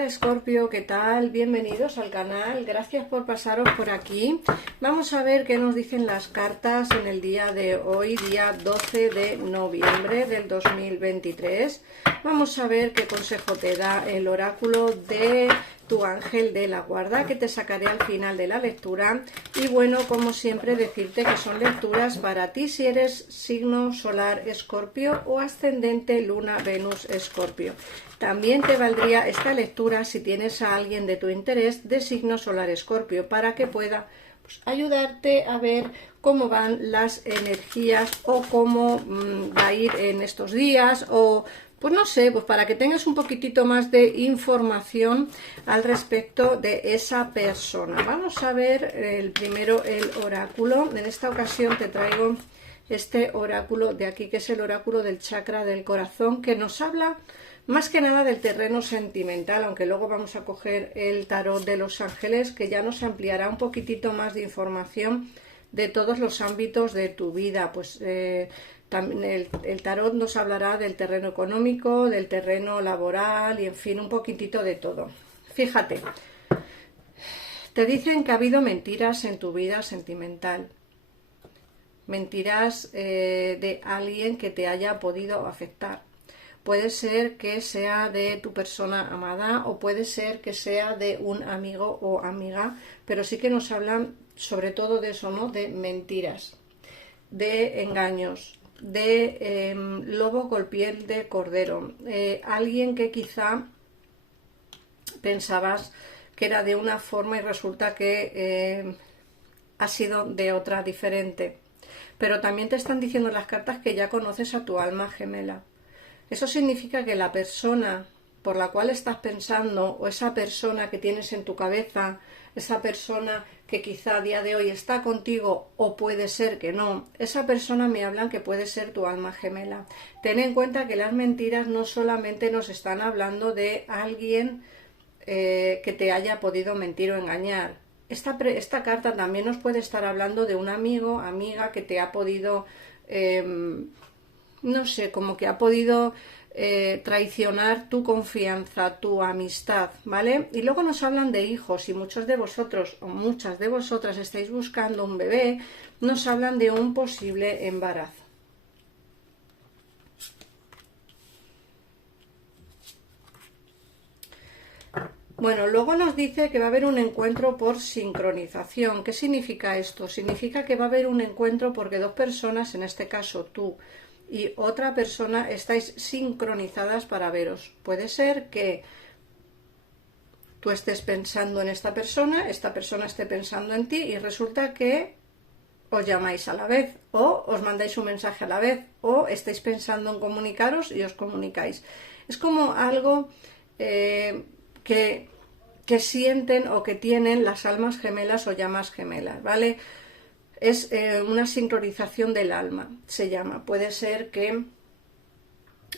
Hola Escorpio, ¿qué tal? Bienvenidos al canal, gracias por pasaros por aquí. Vamos a ver qué nos dicen las cartas en el día de hoy, día 12 de noviembre del 2023. Vamos a ver qué consejo te da el oráculo de tu ángel de la guarda, que te sacaré al final de la lectura. Y bueno, como siempre, decirte que son lecturas para ti si eres signo solar Escorpio o ascendente Luna Venus Escorpio. También te valdría esta lectura si tienes a alguien de tu interés de signo solar Escorpio, para que pueda ayudarte a ver cómo van las energías o cómo va a ir en estos días, o pues no sé, pues para que tengas un poquitito más de información al respecto de esa persona. Vamos a ver primero el oráculo. En esta ocasión te traigo este oráculo de aquí, que es el oráculo del chakra del corazón, que nos habla más que nada del terreno sentimental, aunque luego vamos a coger el tarot de los ángeles, que ya nos ampliará un poquitito más de información de todos los ámbitos de tu vida. Pues también el tarot nos hablará del terreno económico, del terreno laboral y en fin, un poquitito de todo. Fíjate, te dicen que ha habido mentiras en tu vida sentimental, mentiras de alguien que te haya podido afectar. Puede ser que sea de tu persona amada o puede ser que sea de un amigo o amiga, pero sí que nos hablan sobre todo de eso, ¿no? De mentiras, de engaños, de lobo con piel de cordero, alguien que quizá pensabas que era de una forma y resulta que ha sido de otra diferente. Pero también te están diciendo las cartas que ya conoces a tu alma gemela. Eso significa que la persona por la cual estás pensando, o esa persona que tienes en tu cabeza, esa persona que quizá a día de hoy está contigo o puede ser que no, esa persona me hablan que puede ser tu alma gemela. Ten en cuenta que las mentiras no solamente nos están hablando de alguien que te haya podido mentir o engañar. Esta carta también nos puede estar hablando de un amigo, amiga que te ha podido no sé, como que ha podido traicionar tu confianza, tu amistad, ¿vale? Y luego nos hablan de hijos, y muchos de vosotros o muchas de vosotras estáis buscando un bebé, nos hablan de un posible embarazo. Bueno, luego nos dice que va a haber un encuentro por sincronización. ¿Qué significa esto? Significa que va a haber un encuentro porque dos personas, en este caso tú y otra persona, estáis sincronizadas para veros. Puede ser que tú estés pensando en esta persona esté pensando en ti y resulta que os llamáis a la vez o os mandáis un mensaje a la vez o estáis pensando en comunicaros y os comunicáis. Es como algo que sienten o que tienen las almas gemelas o llamas gemelas, ¿vale? Es una sincronización del alma, se llama. Puede ser que,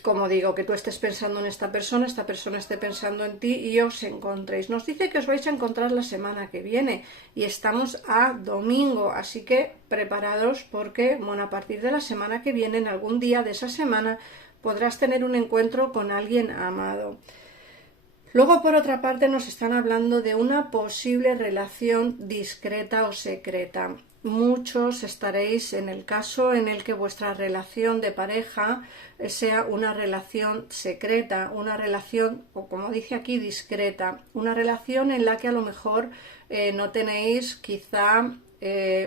como digo, que tú estés pensando en esta persona esté pensando en ti y os encontréis. Nos dice que os vais a encontrar la semana que viene y estamos a domingo, así que preparados porque, bueno, a partir de la semana que viene, en algún día de esa semana, podrás tener un encuentro con alguien amado. Luego, por otra parte, nos están hablando de una posible relación discreta o secreta. Muchos estaréis en el caso en el que vuestra relación de pareja sea una relación secreta, una relación, o como dice aquí, discreta, una relación en la que a lo mejor no tenéis quizá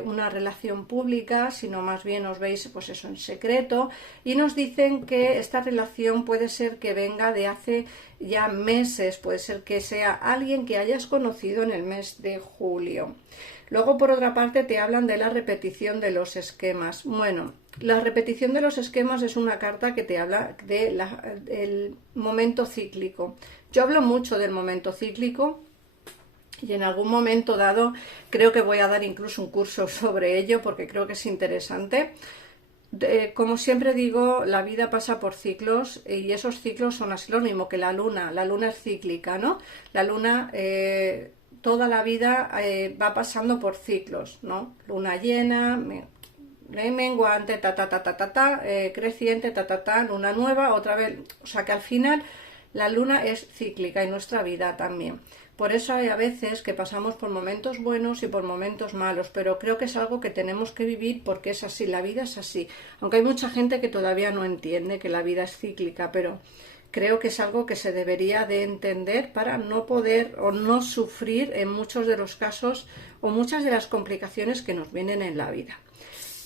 una relación pública, sino más bien os veis pues eso en secreto, y nos dicen que esta relación puede ser que venga de hace ya meses, puede ser que sea alguien que hayas conocido en el mes de julio. Luego, por otra parte, te hablan de la repetición de los esquemas. Bueno, la repetición de los esquemas es una carta que te habla del momento cíclico. Yo hablo mucho del momento cíclico y en algún momento dado creo que voy a dar incluso un curso sobre ello porque creo que es interesante. Como siempre digo, la vida pasa por ciclos y esos ciclos son así, lo mismo que la luna es cíclica, ¿no? La luna toda la vida va pasando por ciclos, ¿no? Luna llena, menguante, creciente, luna nueva, otra vez, o sea que al final La luna es cíclica y nuestra vida también. Por eso hay a veces que pasamos por momentos buenos y por momentos malos, pero creo que es algo que tenemos que vivir porque es así, la vida es así. Aunque hay mucha gente que todavía no entiende que la vida es cíclica, pero creo que es algo que se debería de entender para no poder o no sufrir en muchos de los casos o muchas de las complicaciones que nos vienen en la vida.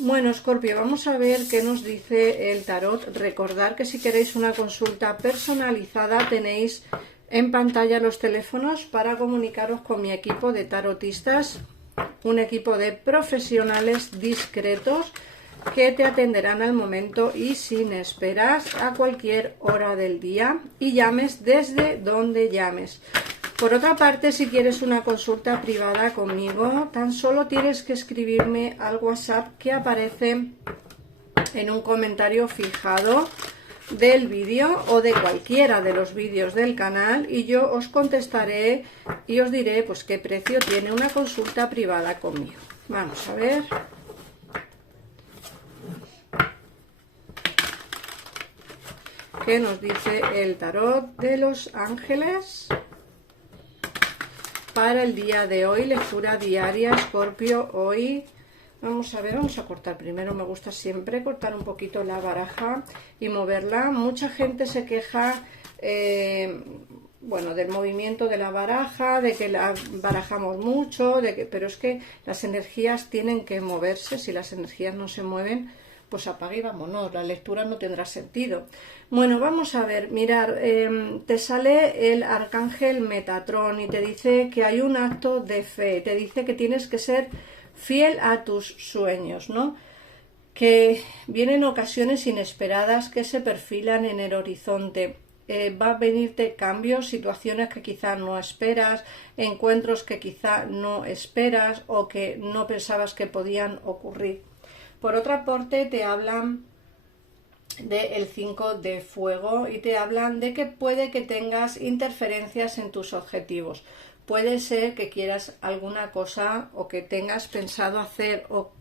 Bueno, Escorpio, vamos a ver qué nos dice el tarot. Recordad que si queréis una consulta personalizada tenéis en pantalla los teléfonos para comunicaros con mi equipo de tarotistas, un equipo de profesionales discretos que te atenderán al momento y sin esperas a cualquier hora del día y llames desde donde llames. Por otra parte, si quieres una consulta privada conmigo, tan solo tienes que escribirme al WhatsApp que aparece en un comentario fijado del vídeo o de cualquiera de los vídeos del canal y yo os contestaré y os diré pues qué precio tiene una consulta privada conmigo. Vamos a ver. ¿Qué nos dice el tarot de los ángeles para el día de hoy? Lectura diaria, Escorpio, hoy. Vamos a ver, vamos a cortar primero. Me gusta siempre cortar un poquito la baraja y moverla. Mucha gente se queja, bueno, del movimiento de la baraja, de que la barajamos mucho, pero es que las energías tienen que moverse. Si las energías no se mueven, pues apaga y vámonos, la lectura no tendrá sentido. Bueno, vamos a ver, mirar, te sale el arcángel Metatrón y te dice que hay un acto de fe, te dice que tienes que ser fiel a tus sueños, ¿no? Que vienen ocasiones inesperadas que se perfilan en el horizonte. Va a venirte cambios, situaciones que quizá no esperas, encuentros que quizá no esperas o que no pensabas que podían ocurrir. Por otra parte, te hablan del 5 de fuego y te hablan de que puede que tengas interferencias en tus objetivos. Puede ser que quieras alguna cosa o que tengas pensado hacer o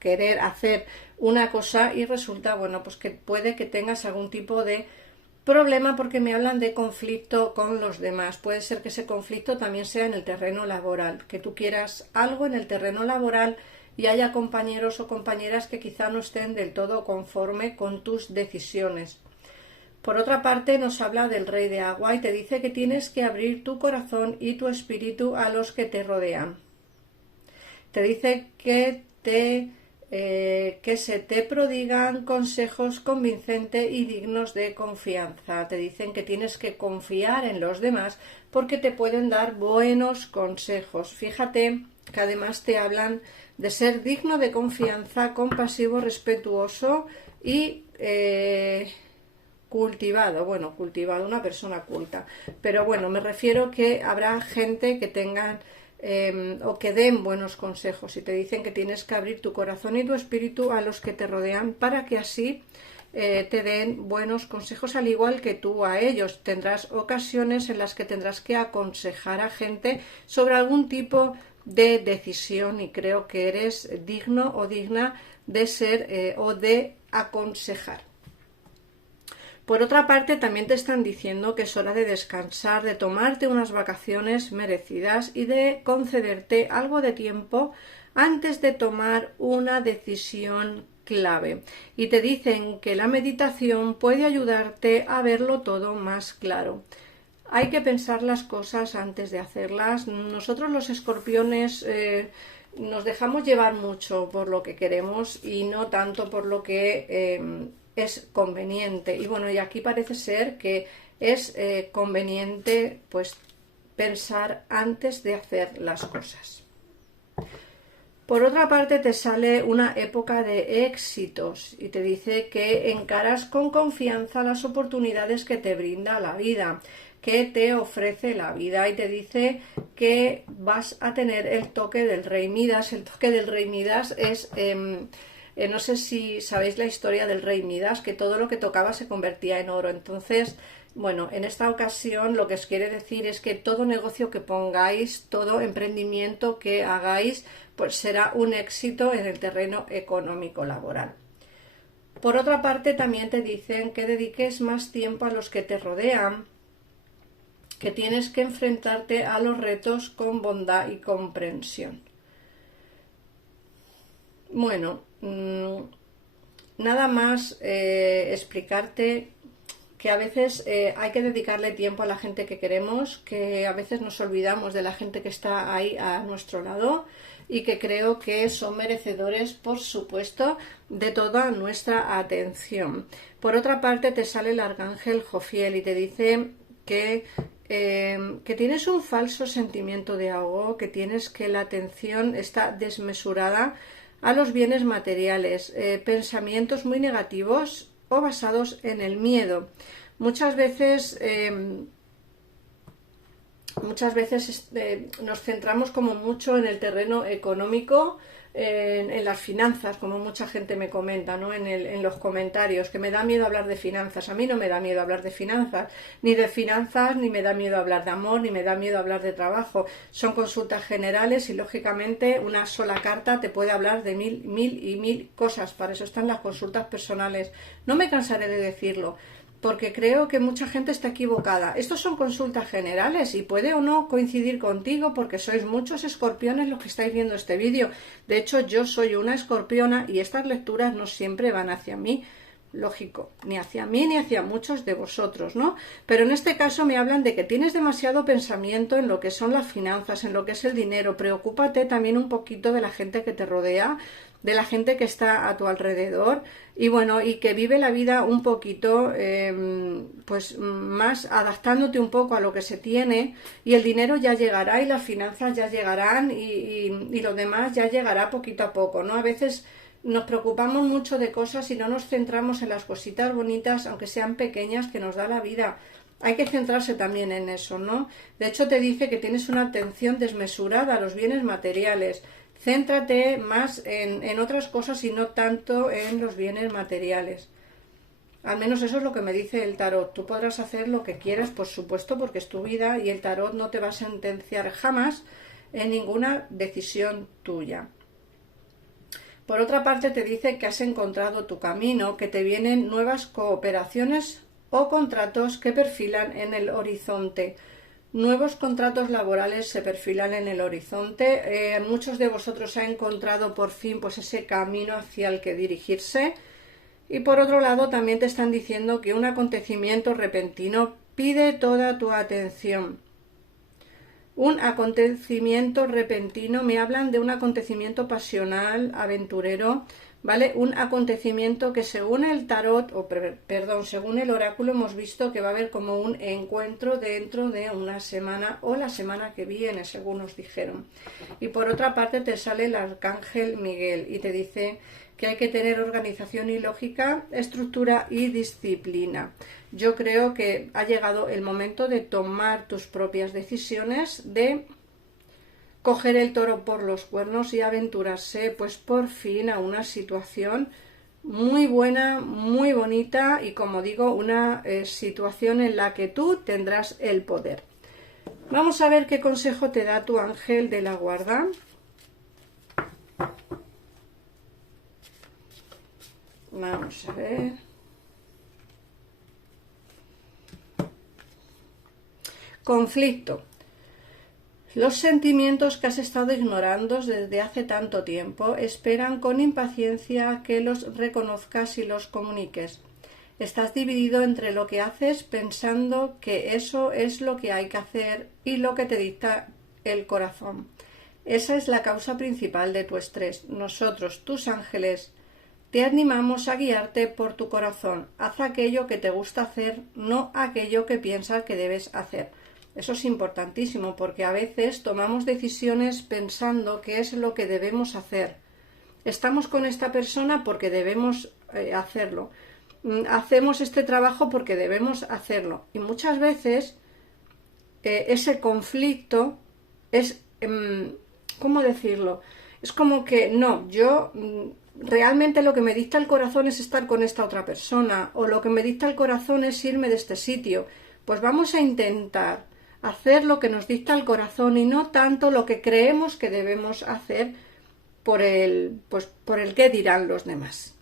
querer hacer una cosa y resulta, bueno, pues que puede que tengas algún tipo de problema porque me hablan de conflicto con los demás. Puede ser que ese conflicto también sea en el terreno laboral, que tú quieras algo en el terreno laboral y haya compañeros o compañeras que quizá no estén del todo conforme con tus decisiones. Por otra parte, nos habla del Rey de Agua y te dice que tienes que abrir tu corazón y tu espíritu a los que te rodean. Te dice que se te prodigan consejos convincentes y dignos de confianza. Te dicen que tienes que confiar en los demás porque te pueden dar buenos consejos. Fíjate que además te hablan de ser digno de confianza, compasivo, respetuoso y cultivado, una persona culta. Pero bueno, me refiero que habrá gente que tengan o que den buenos consejos y te dicen que tienes que abrir tu corazón y tu espíritu a los que te rodean para que así te den buenos consejos al igual que tú a ellos. Tendrás ocasiones en las que tendrás que aconsejar a gente sobre algún tipo de decisión y creo que eres digno o digna de ser o de aconsejar. Por otra parte, también te están diciendo que es hora de descansar, de tomarte unas vacaciones merecidas y de concederte algo de tiempo antes de tomar una decisión clave. Y te dicen que la meditación puede ayudarte a verlo todo más claro. Hay que pensar las cosas antes de hacerlas. Nosotros los escorpiones nos dejamos llevar mucho por lo que queremos y no tanto por lo que es conveniente. Y bueno, y aquí parece ser que es conveniente pues pensar antes de hacer las cosas. Por otra parte, te sale una época de éxitos y te dice que encaras con confianza las oportunidades que te brinda la vida, que te ofrece la vida y te dice que vas a tener el toque del Rey Midas. El toque del Rey Midas es, no sé si sabéis la historia del Rey Midas, que todo lo que tocaba se convertía en oro. Entonces, bueno, en esta ocasión lo que os quiere decir es que todo negocio que pongáis, todo emprendimiento que hagáis, pues será un éxito en el terreno económico laboral. Por otra parte, también te dicen que dediques más tiempo a los que te rodean, que tienes que enfrentarte a los retos con bondad y comprensión. Bueno, nada más explicarte que a veces hay que dedicarle tiempo a la gente que queremos, que a veces nos olvidamos de la gente que está ahí a nuestro lado y que creo que son merecedores, por supuesto, de toda nuestra atención. Por otra parte, te sale el arcángel Jofiel y te dice que tienes un falso sentimiento de ahogo, que tienes que la atención está desmesurada a los bienes materiales, pensamientos muy negativos o basados en el miedo. Muchas veces nos centramos como mucho en el terreno económico, en las finanzas, como mucha gente me comenta, ¿no? En los comentarios, que me da miedo hablar de finanzas. A mí no me da miedo hablar de finanzas, ni me da miedo hablar de amor, ni me da miedo hablar de trabajo. Son consultas generales y, lógicamente, una sola carta te puede hablar de mil cosas. Para eso están las consultas personales. No me cansaré de decirlo, porque creo que mucha gente está equivocada. Estos son consultas generales y puede o no coincidir contigo, porque sois muchos escorpiones los que estáis viendo este vídeo. De hecho, yo soy una escorpiona y estas lecturas no siempre van hacia mí, lógico, ni hacia mí ni hacia muchos de vosotros, ¿no? Pero en este caso me hablan de que tienes demasiado pensamiento en lo que son las finanzas, en lo que es el dinero. Preocúpate también un poquito de la gente que te rodea, de la gente que está a tu alrededor y bueno, y que vive la vida un poquito pues más adaptándote un poco a lo que se tiene, y el dinero ya llegará y las finanzas ya llegarán y lo demás ya llegará poquito a poco, ¿no? A veces nos preocupamos mucho de cosas y no nos centramos en las cositas bonitas, aunque sean pequeñas, que nos da la vida. Hay que centrarse también en eso, ¿no? De hecho, te dice que tienes una atención desmesurada a los bienes materiales. Céntrate más en otras cosas y no tanto en los bienes materiales. Al menos eso es lo que me dice el tarot. Tú podrás hacer lo que quieras, por supuesto, porque es tu vida y el tarot no te va a sentenciar jamás en ninguna decisión tuya. Por otra parte, te dice que has encontrado tu camino, que te vienen nuevas cooperaciones o contratos que perfilan en el horizonte. Nuevos contratos laborales se perfilan en el horizonte. Muchos de vosotros han encontrado por fin pues ese camino hacia el que dirigirse. Y por otro lado, también te están diciendo que un acontecimiento repentino pide toda tu atención. Un acontecimiento repentino, me hablan de un acontecimiento pasional, aventurero, ¿vale? Un acontecimiento que según el tarot, según el oráculo hemos visto que va a haber como un encuentro dentro de una semana o la semana que viene, según nos dijeron. Y por otra parte te sale el arcángel Miguel y te dice que hay que tener organización y lógica, estructura y disciplina. Yo creo que ha llegado el momento de tomar tus propias decisiones, de coger el toro por los cuernos y aventurarse pues por fin a una situación muy buena, muy bonita y, como digo, una situación en la que tú tendrás el poder. Vamos a ver qué consejo te da tu ángel de la guarda. Vamos a ver. Conflicto. Los sentimientos que has estado ignorando desde hace tanto tiempo esperan con impaciencia que los reconozcas y los comuniques. Estás dividido entre lo que haces pensando que eso es lo que hay que hacer y lo que te dicta el corazón. Esa es la causa principal de tu estrés. Nosotros, tus ángeles, te animamos a guiarte por tu corazón. Haz aquello que te gusta hacer, no aquello que piensas que debes hacer. Eso es importantísimo, porque a veces tomamos decisiones pensando que es lo que debemos hacer. Estamos con esta persona porque debemos hacerlo. Hacemos este trabajo porque debemos hacerlo. Y muchas veces ese conflicto es, ¿cómo decirlo? Es como que no, yo realmente lo que me dicta el corazón es estar con esta otra persona, o lo que me dicta el corazón es irme de este sitio. Pues vamos a intentar hacer lo que nos dicta el corazón y no tanto lo que creemos que debemos hacer por el qué dirán los demás.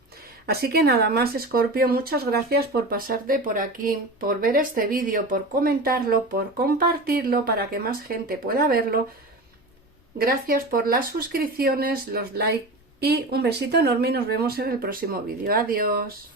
Así que nada más, Escorpio, muchas gracias por pasarte por aquí, por ver este vídeo, por comentarlo, por compartirlo para que más gente pueda verlo. Gracias por las suscripciones, los likes y un besito enorme y nos vemos en el próximo vídeo. Adiós.